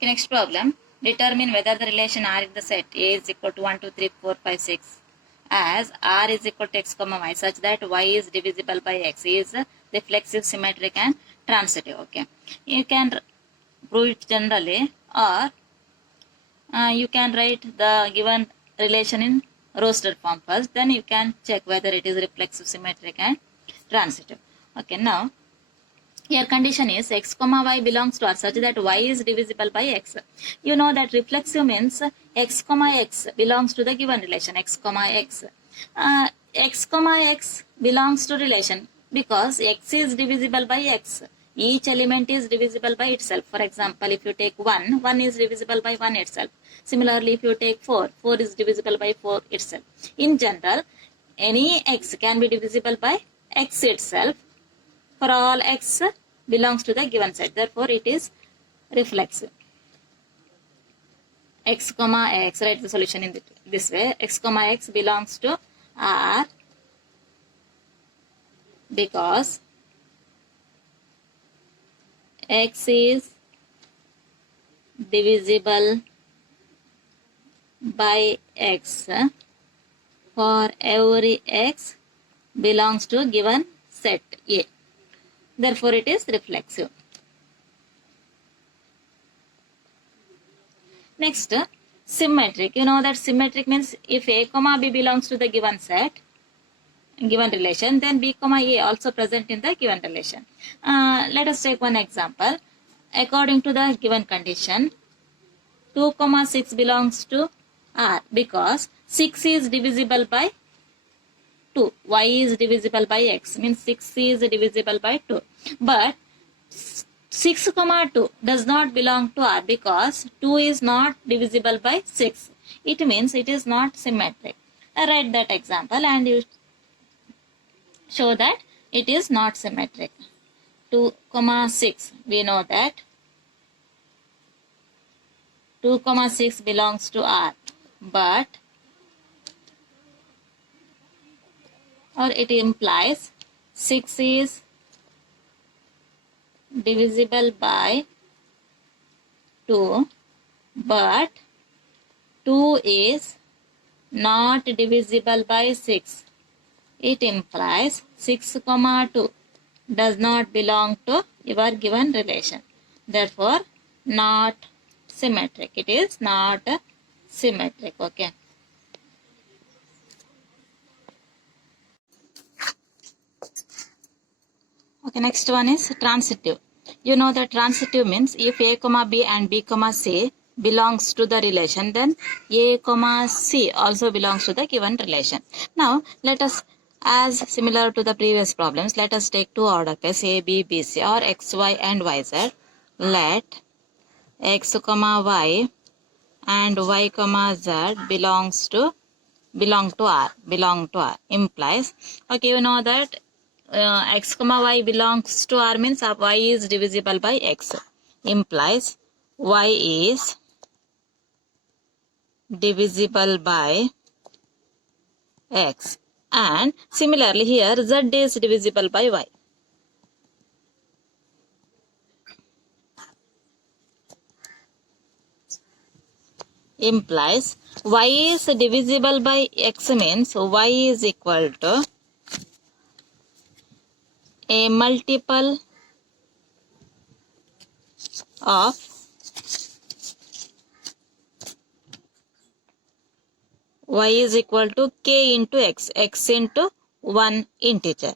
Okay, next problem. Determine whether the relation R in the set A is equal to 1, 2, 3, 4, 5, 6 as R is equal to x comma y such that y is divisible by x is reflexive, symmetric and transitive. Okay, you can prove it generally, or you can write the given relation in roster form first, then you can check whether it is reflexive, symmetric and transitive. Okay, now here condition is x comma y belongs to R such that y is divisible by x. You know that reflexive means x comma x belongs to the given relation x comma x. X comma x belongs to relation because x is divisible by x. Each element is divisible by itself. For example, if you take 1, 1 is divisible by 1 itself. Similarly, if you take 4, 4 is divisible by 4 itself. In general, any x can be divisible by x itself for all x belongs to the given set. Therefore, it is reflexive. X comma x, write the solution in this way. X comma x belongs to R because x is divisible by x for every x belongs to given set A. Therefore, it is reflexive. Next, symmetric. You know that symmetric means if A comma B belongs to the given set, given relation, then B comma A also present in the given relation. Let us take one example. According to the given condition, 2 comma 6 belongs to R because 6 is divisible by 2. Y is divisible by x means 6 is divisible by 2. But 6 comma 2 does not belong to R because 2 is not divisible by 6. It means it is not symmetric. I write that example and you show that it is not symmetric. 2 comma 6, we know that 2 comma 6 belongs to R, but or it implies 6 is divisible by 2, but 2 is not divisible by 6. It implies 6 comma 2 does not belong to your given relation. Therefore, not symmetric. It is not symmetric. Okay. Okay, next one is transitive. You know that transitive means if A comma B and B comma C belongs to the relation, then A comma C also belongs to the given relation. Now, let us, as similar to the previous problems, let us take two order pairs A, B, B, C or X, Y and Y, Z. Let X comma Y and Y comma Z belong to R implies, okay, you know that x comma y belongs to R means y is divisible by x, implies y is divisible by x, and similarly here z is divisible by y. Implies y is divisible by x means y is equal to a multiple of y is equal to k into x into one integer.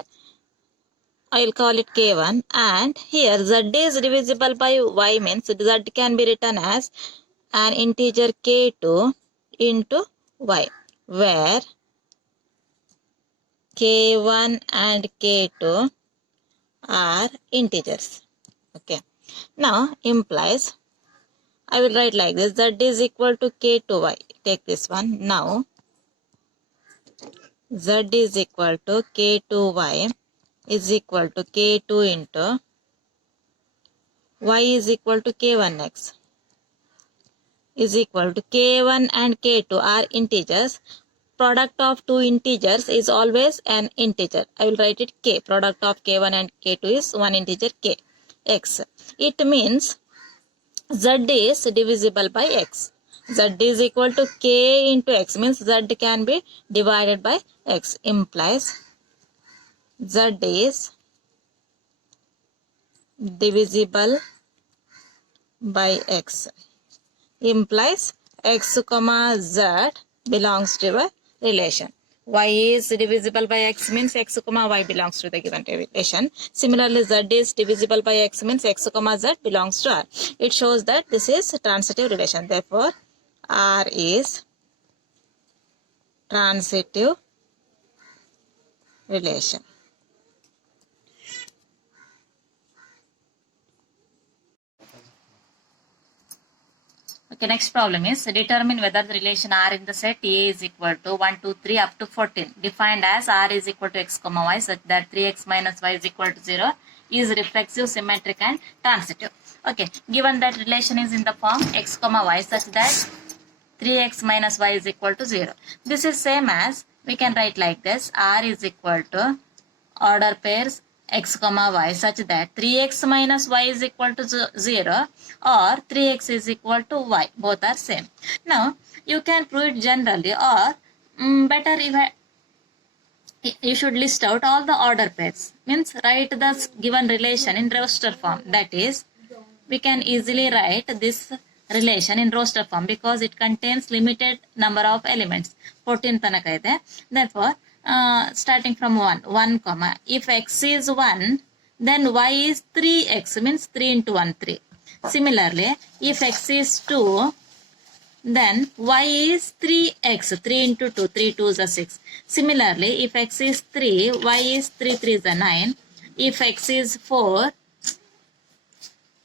I will call it k1, and here z is divisible by y means z can be written as an integer k2 into y, where k1 and k2 are integers. Okay. Now implies, I will write like this, z is equal to k to y. Take this one. Now z is equal to k to y is equal to k2 into y is equal to k1x is equal to k1 and k2 are integers. Product of two integers is always an integer. I will write it k. Product of k1 and k2 is one integer k, x. It means Z is divisible by X. Z is equal to K into X means Z can be divided by X, implies Z is divisible by X, implies X comma Z belongs to a relation. Y is divisible by X means X comma Y belongs to the given relation. Similarly, Z is divisible by X means X comma Z belongs to R. It shows that this is a transitive relation. Therefore, R is transitive relation. Okay, next problem is determine whether the relation R in the set A is equal to 1, 2, 3 up to 14 defined as R is equal to X comma Y such that 3X minus Y is equal to 0 is reflexive, symmetric and transitive. Okay, given that relation is in the form X comma Y such that 3X minus Y is equal to 0. This is same as we can write like this: R is equal to order pairs X comma Y such that 3X minus Y is equal to 0 or 3X is equal to Y. Both are same. Now, you can prove it generally, or better if you should list out all the order pairs. Means write the given relation in roster form. That is, we can easily write this relation in roster form because it contains limited number of elements. 14 tanaka ide. Therefore, starting from 1 comma, if X is 1, then Y is 3X means 3 into 1, 3. Similarly, if X is 2, then Y is 3X, 3 into 2, 3 2s are 6. Similarly, if X is 3, Y is 3 3s are 9. If X is 4,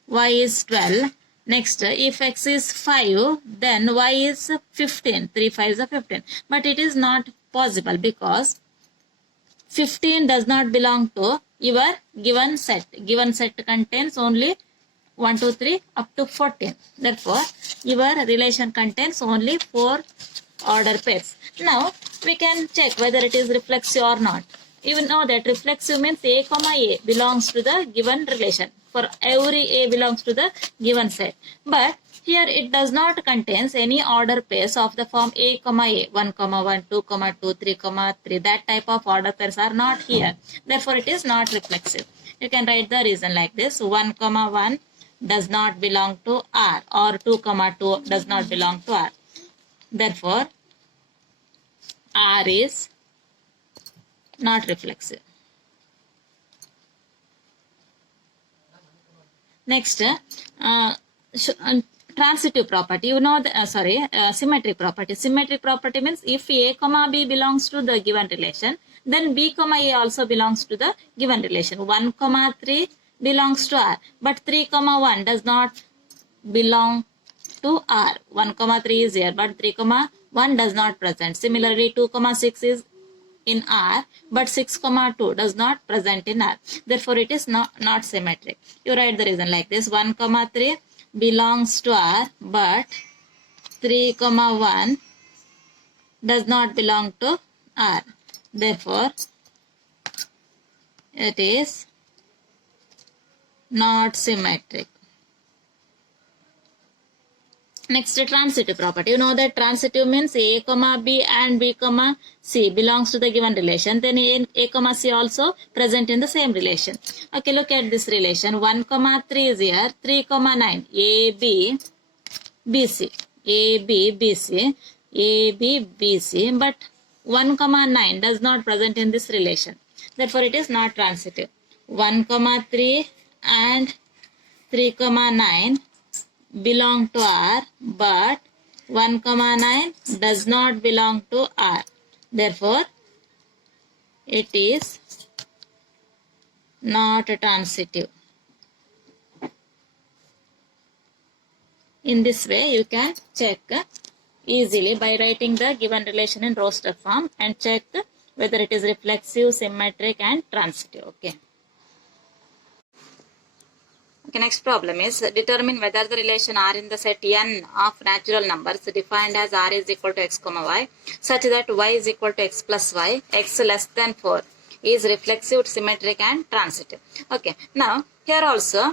Y is 12. Next, if X is 5, then Y is 15. 3 5s are 15. But it is not possible because 15 does not belong to your given set. Given set contains only 1, 2, 3 up to 14. Therefore, your relation contains only 4 order pairs. Now, we can check whether it is reflexive or not. You know that reflexive means A comma A belongs to the given relation. For every A belongs to the given set. But here it does not contains any order pairs of the form A comma A, 1 comma 1, 2 comma 2, 3 comma 3. That type of order pairs are not here. Therefore, it is not reflexive. You can write the reason like this: 1 comma 1 does not belong to R, or 2 comma 2 does not belong to R. Therefore, R is not reflexive. Next, transitive property. You know the symmetric property. Symmetric property means if A comma B belongs to the given relation, then B comma A also belongs to the given relation. 1 comma 3 belongs to R, but 3 comma 1 does not belong to R. 1 comma 3 is here, but 3 comma 1 does not present. Similarly, 2 comma 6 is in R, but 6 comma 2 does not present in R. Therefore, it is not symmetric. You write the reason like this: 1 comma 3 belongs to R, but 3 comma 1 does not belong to R. Therefore, it is not symmetric. Next, transitive property. You know that transitive means A comma B and B comma C belongs to the given relation. Then A comma C also present in the same relation. Okay, look at this relation. 1 comma 3 is here. 3 comma 9. A, B, B, C. A, B, B, C. A, B, B, C. But 1 comma 9 does not present in this relation. Therefore, it is not transitive. 1 comma 3 and 3 comma 9 belong to R, but 1 comma 9 does not belong to R. Therefore, it is not transitive. In this way, you can check easily by writing the given relation in roster form and check whether it is reflexive, symmetric and transitive. Okay. Okay, next problem is determine whether the relation R in the set n of natural numbers defined as R is equal to X comma Y such that Y is equal to X plus Y, X less than 4 is reflexive, symmetric and transitive. Okay, now here also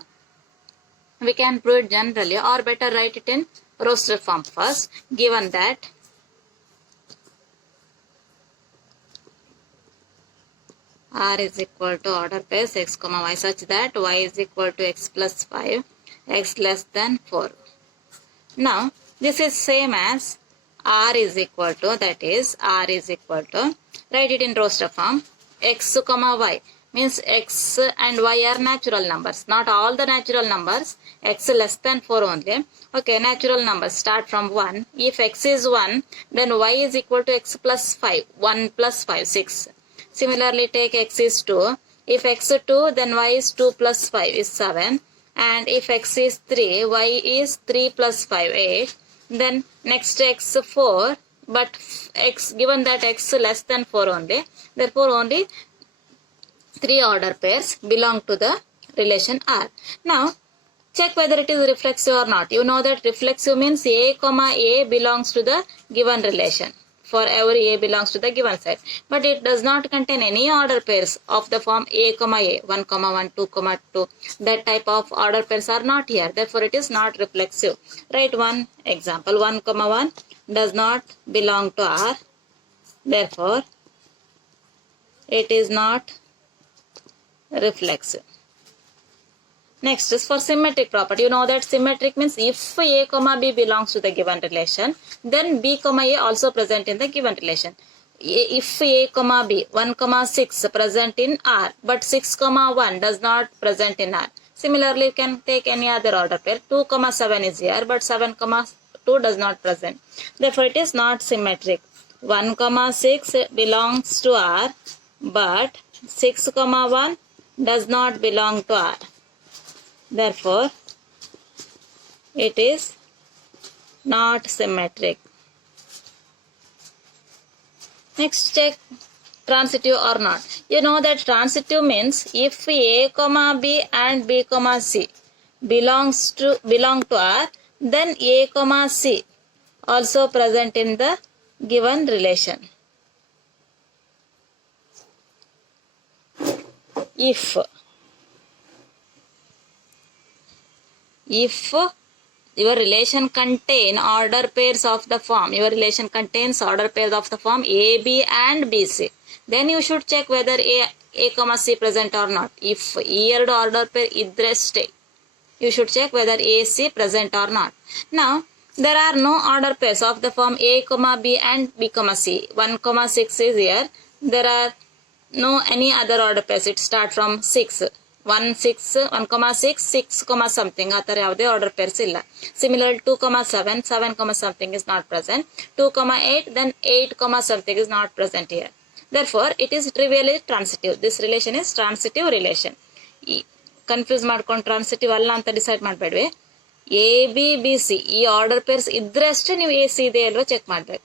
we can prove it generally, or better write it in roster form first. Given that R is equal to order pairs x comma y such that y is equal to x plus 5, x less than 4. Now this is same as R is equal to, that is R is equal to, write it in roster form, x comma y, means x and y are natural numbers, not all the natural numbers, x less than 4 only. Okay, natural numbers start from 1. If x is 1, then y is equal to x plus 5, 1 plus 5, 6. Similarly, take x is 2. If x is 2, then y is 2 plus 5 is 7. And if x is 3, y is 3 plus 5, 8. Then next x 4, but x, given that x less than 4 only, therefore only 3 order pairs belong to the relation R. Now check whether it is reflexive or not. You know that reflexive means A comma A belongs to the given relation. For every A belongs to the given set. But it does not contain any order pairs of the form A comma A, 1 comma 1, 2 comma 2. That type of order pairs are not here. Therefore it is not reflexive. Write one example. 1 comma 1 does not belong to R. Therefore it is not reflexive. Next is for symmetric property. You know that symmetric means if A comma B belongs to the given relation, then B comma A also present in the given relation. If A comma B, 1 comma 6 present in R, but 6 comma 1 does not present in R. Similarly, you can take any other order pair. 2 comma 7 is here, but 7 comma 2 does not present. Therefore, it is not symmetric. 1 comma 6 belongs to R, but 6 comma 1 does not belong to R. Therefore, it is not symmetric. Next, check transitive or not. You know that transitive means if A comma B and B comma C belong to R, then A comma C also present in the given relation. If your relation contain order pairs of the form, your relation contains order pairs of the form A, B and BC, then you should check whether A comma C present or not. If ಎರಡು order pair ಇದ್ರಷ್ಟೇ, you should check whether AC present or not. Now, there are no order pairs of the form A comma B and B comma C. 1 comma 6 is here. There are no any other order pairs. It start from 6. 1 comma 6, 6 comma something. ಆ ಥರ ಯಾವುದೇ order pairs ಇಲ್ಲ. Similar 2 comma 7, 7 comma something is not present. 2 comma 8, then 8 comma something is not present here. Therefore, it is trivially transitive. This relation is transitive relation. Confuse ಮಾಡ್ಕೊಂಡು transitive ಅಲ್ಲ ಅಂತ decide ಮಾಡಬೇಡ್ವಿ. A B B C ಈ order pairs ಇದ್ರೆ ಅಷ್ಟೇ ನೀವು A C ಇದೆ ಅಲ್ವಾ ಚೆಕ್ ಮಾಡಬೇಕು.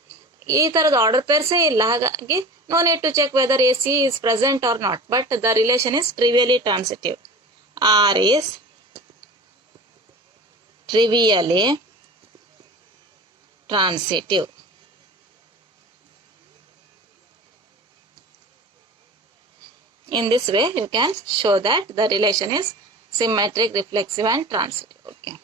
ಈ ತರದ ಆರ್ಡರ್ ಪೇರ್ಸೇ ಇಲ್ಲ, ಹಾಗಾಗಿ no need to check whether AC is present or not, but the relation is trivially transitive. R is trivially transitive. In this way, you can show that the relation is symmetric, reflexive and transitive. Okay.